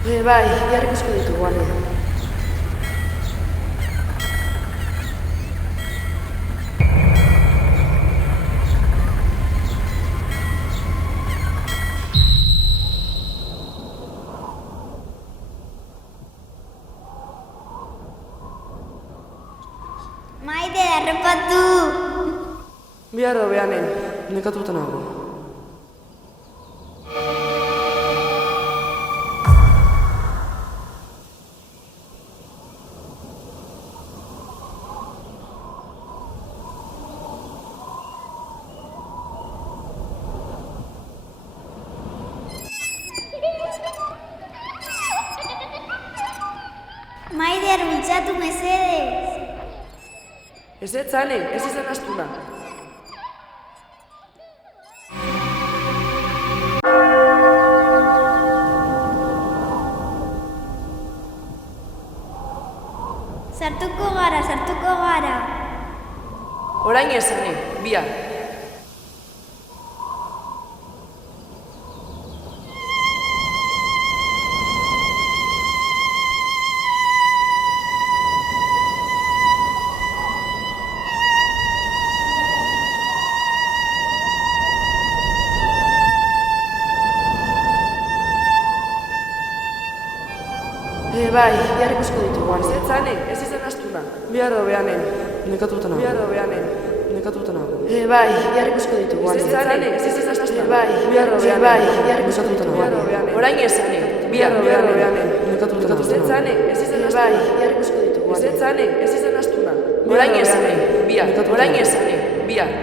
Bai, bihar ikusko ditugu, ane. Maite, harrapatu! Bihar hobeanen, nekatuta nago. Maider, bultzatu mesedez! Ez ane, ez izan astuna. Sartuko gara! Orain ez, ane, bihar. Bai, bihar ikusko ditugu, ane. Ez ane, ez izan astuna. Bihar hobeanen, nekatuta nago. Bihar hobeanen, nekatuta nago. Bai, bihar ikusko ditugu, ane. Ez ane, ez izan astuna. Bai, bihar hobeanen, bihar ikusko ditugu, ane. Orain ez, ane, bihar hobeanen, nekatuta nago. Ez ane, ez izan astuna. Bai, bihar ikusko ditugu, ane. Ez ane, ez izan astuna. Orain ez, ane, bihar, orain ez, ane, bihar.